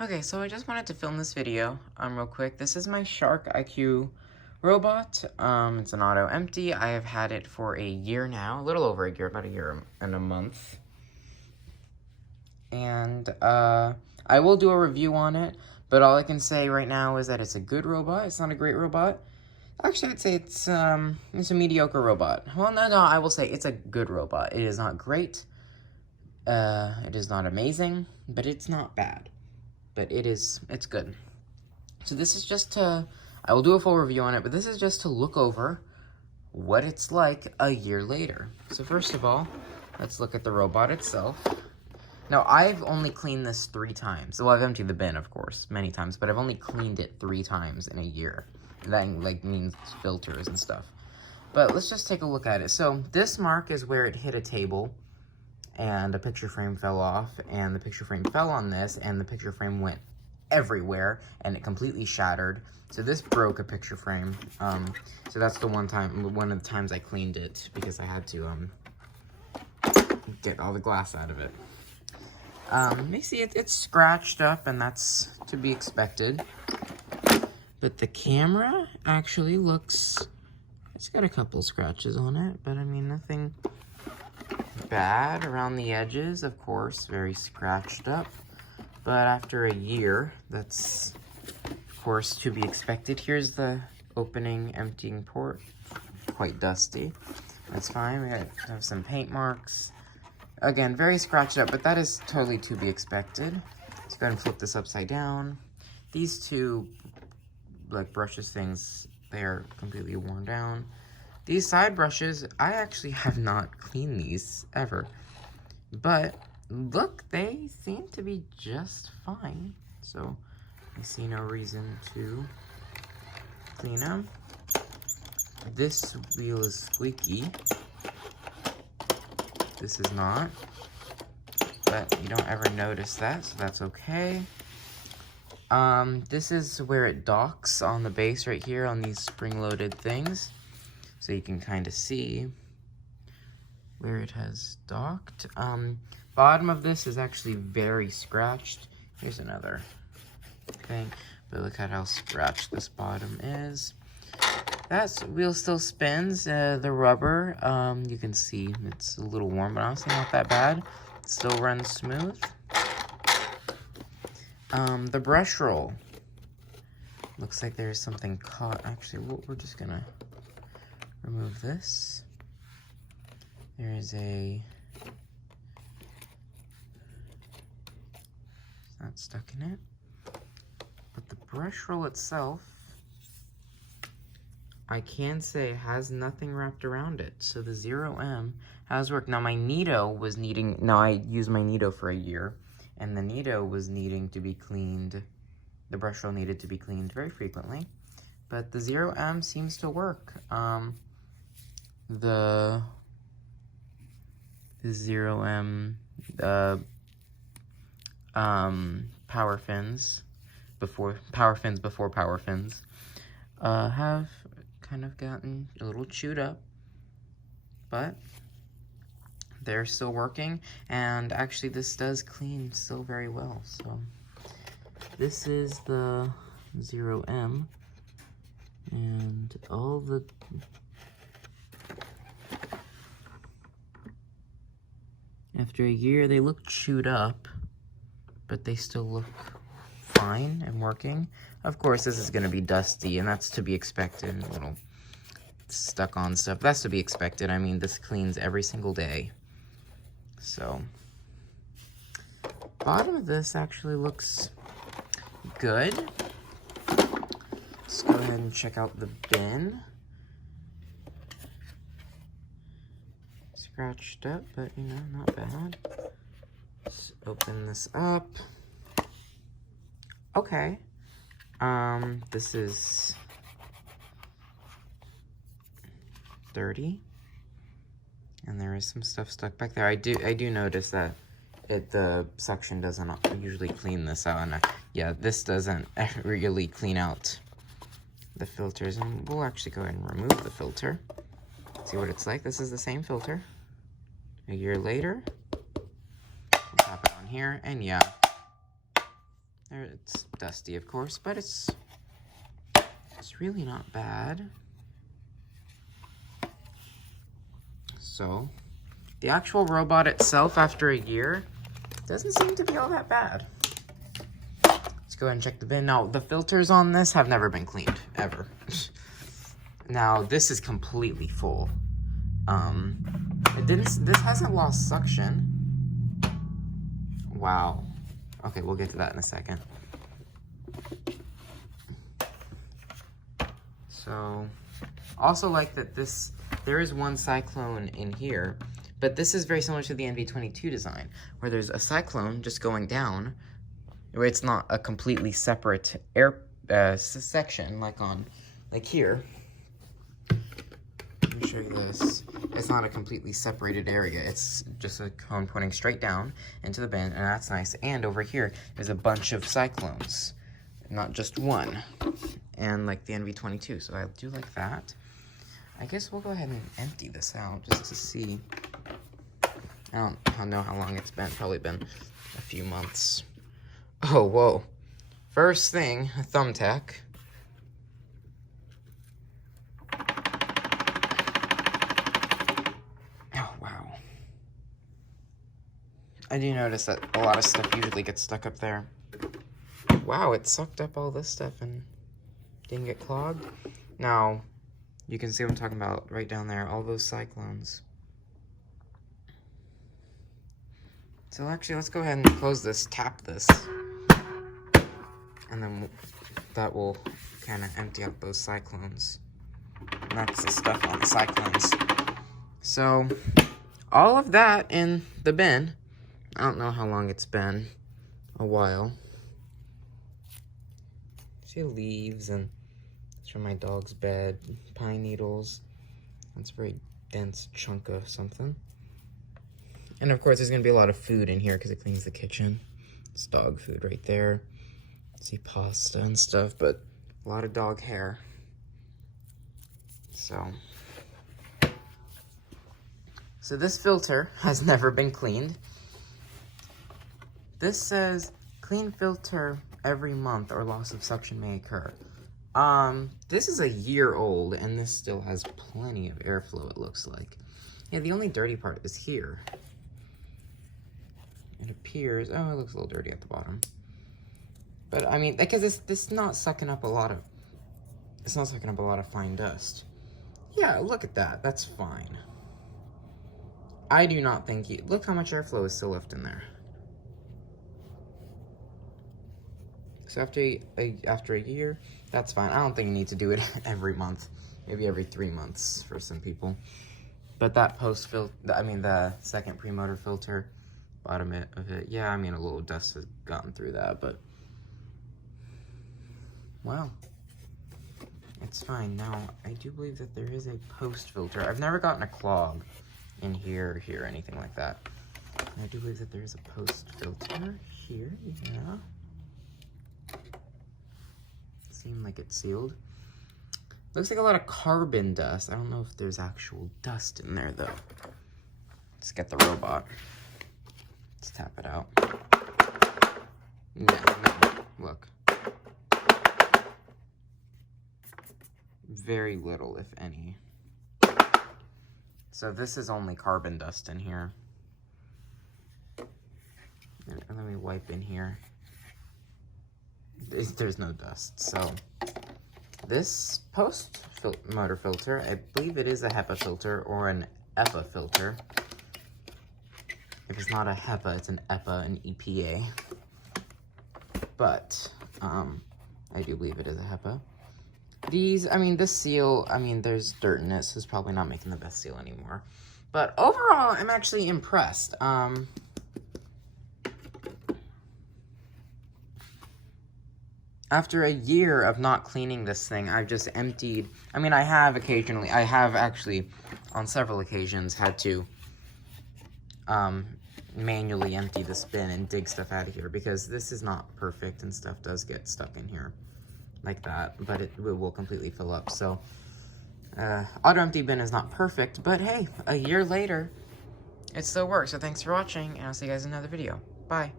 Okay, so I just wanted to film this video real quick. This is my Shark IQ robot. It's an auto empty. I have had it for a year now, a little over a year, about a year and a month. And I will do a review on it, but all I can say right now is that it's a good robot. It's not a great robot. Actually, I'd say it's a mediocre robot. Well, no, I will say it's a good robot. It is not great. It is not amazing, but it's not bad. But it's good. So this is just to, I will do a full review on it, but this is just to look over what it's like a year later. So first of all, let's look at the robot itself. Now, I've only cleaned this 3 times. Well, I've emptied the bin, of course, many times, but I've only cleaned it 3 times in a year. That, means filters and stuff. But let's just take a look at it. So this mark is where it hit a table, and a picture frame fell off, and the picture frame fell on this, and the picture frame went everywhere, and it completely shattered. So this broke a picture frame. So that's one of the times I cleaned it, because I had to get all the glass out of it. You see it's scratched up, and that's to be expected. But the camera actually looks, it's got a couple scratches on it, but I mean, nothing bad around the edges, of course, very scratched up. But after a year, that's, of course, to be expected. Here's the opening, emptying port. Quite dusty. That's fine. We have some paint marks. Again, very scratched up, but that is totally to be expected. Let's go ahead and flip this upside down. These two, like, brushes things, they are completely worn down. These side brushes, I actually have not cleaned these ever. But look, they seem to be just fine. So I see no reason to clean them. This wheel is squeaky. This is not. But you don't ever notice that, so that's okay. This is where it docks on the base right here on these spring-loaded things. So you can kind of see where it has docked. Bottom of this is actually very scratched. Here's another thing, but look at how scratched this bottom is. That wheel still spins. The rubber, you can see it's a little worn, but honestly not that bad. It still runs smooth. The brush roll. Looks like there's something caught. Actually, we're just gonna remove this. There is it's not stuck in it. But the brush roll itself, I can say has nothing wrapped around it. So the 0M has worked. Now my Nito was needing, now I used my Nito for a year, and the Nito was needing to be cleaned. The brush roll needed to be cleaned very frequently. But the 0M seems to work. The 0M power fins before power fins have kind of gotten a little chewed up, but they're still working, and actually this does clean still very well. So this is the 0M, and all the after a year, they look chewed up, but they still look fine and working. Of course, this is going to be dusty, and that's to be expected. A little stuck on stuff. That's to be expected. I mean, this cleans every single day. So, bottom of this actually looks good. Let's go ahead and check out the bin. Scratched up, but you know, not bad. Let's open this up. Okay. This is dirty, and there is some stuff stuck back there. I do notice that the suction doesn't usually clean this out, and yeah, this doesn't really clean out the filters. And we'll actually go ahead and remove the filter. See what it's like. This is the same filter. A year later, we'll tap it on here, and yeah, It's dusty, of course, but it's really not bad. So, the actual robot itself after a year doesn't seem to be all that bad. Let's go ahead and check the bin. Now, the filters on this have never been cleaned, ever. Now, this is completely full. This hasn't lost suction. Wow. Okay, we'll get to that in a second. So, also like that there is one cyclone in here, but this is very similar to the NV22 design, where there's a cyclone just going down, where it's not a completely separate air section like here. Let me show you this. It's not a completely separated area. It's just a cone pointing straight down into the bin, and that's nice. And over here is a bunch of cyclones, not just one. And like the NV22, so I do like that. I guess we'll go ahead and empty this out just to see. I don't know how long it's been. Probably been a few months. Oh, whoa. First thing, a thumbtack. Oh, wow. I do notice that a lot of stuff usually gets stuck up there. Wow, it sucked up all this stuff and didn't get clogged. Now, you can see what I'm talking about right down there, all those cyclones. So actually, let's go ahead and close this, tap this, and then that will kind of empty out those cyclones. And that's the stuff on the cyclones. So, all of that in the bin. I don't know how long it's been. A while. See leaves, and it's from my dog's bed. Pine needles. That's a very dense chunk of something. And of course, there's gonna be a lot of food in here because it cleans the kitchen. It's dog food right there. See pasta and stuff, but a lot of dog hair. So this filter has never been cleaned. This says clean filter every month or loss of suction may occur. This is a year old and this still has plenty of airflow, it looks like. Yeah, the only dirty part is here. It appears, oh, it looks a little dirty at the bottom. But I mean, because this is not sucking up a lot of, it's not sucking up a lot of fine dust. Yeah, look at that, that's fine. I do not think look how much airflow is still left in there. So after a year, that's fine. I don't think you need to do it every month. Maybe every 3 months for some people. But that the second pre-motor filter, bottom of it, yeah, I mean, a little dust has gotten through that, but wow, it's fine. Now, I do believe that there is a post filter. I've never gotten a clog in here or anything like that. And I do believe that there is a post filter here, yeah. Seemed like it's sealed. Looks like a lot of carbon dust. I don't know if there's actual dust in there though. Let's get the robot. Let's tap it out. No, look. Very little, if any. So this is only carbon dust in here. Let me wipe in here. There's no dust. So this post motor filter, I believe it is a HEPA filter or an EPA filter. If it's not a HEPA, it's an EPA, an EPA. But I do believe it is a HEPA. This seal, there's dirt in it, so it's probably not making the best seal anymore. But overall, I'm actually impressed. After a year of not cleaning this thing, I've just emptied. I have actually, on several occasions, had to manually empty this bin and dig stuff out of here because this is not perfect and stuff does get stuck in here like that, but it will completely fill up. So, auto empty bin is not perfect, but hey, a year later, it still works. So thanks for watching, and I'll see you guys in another video. Bye.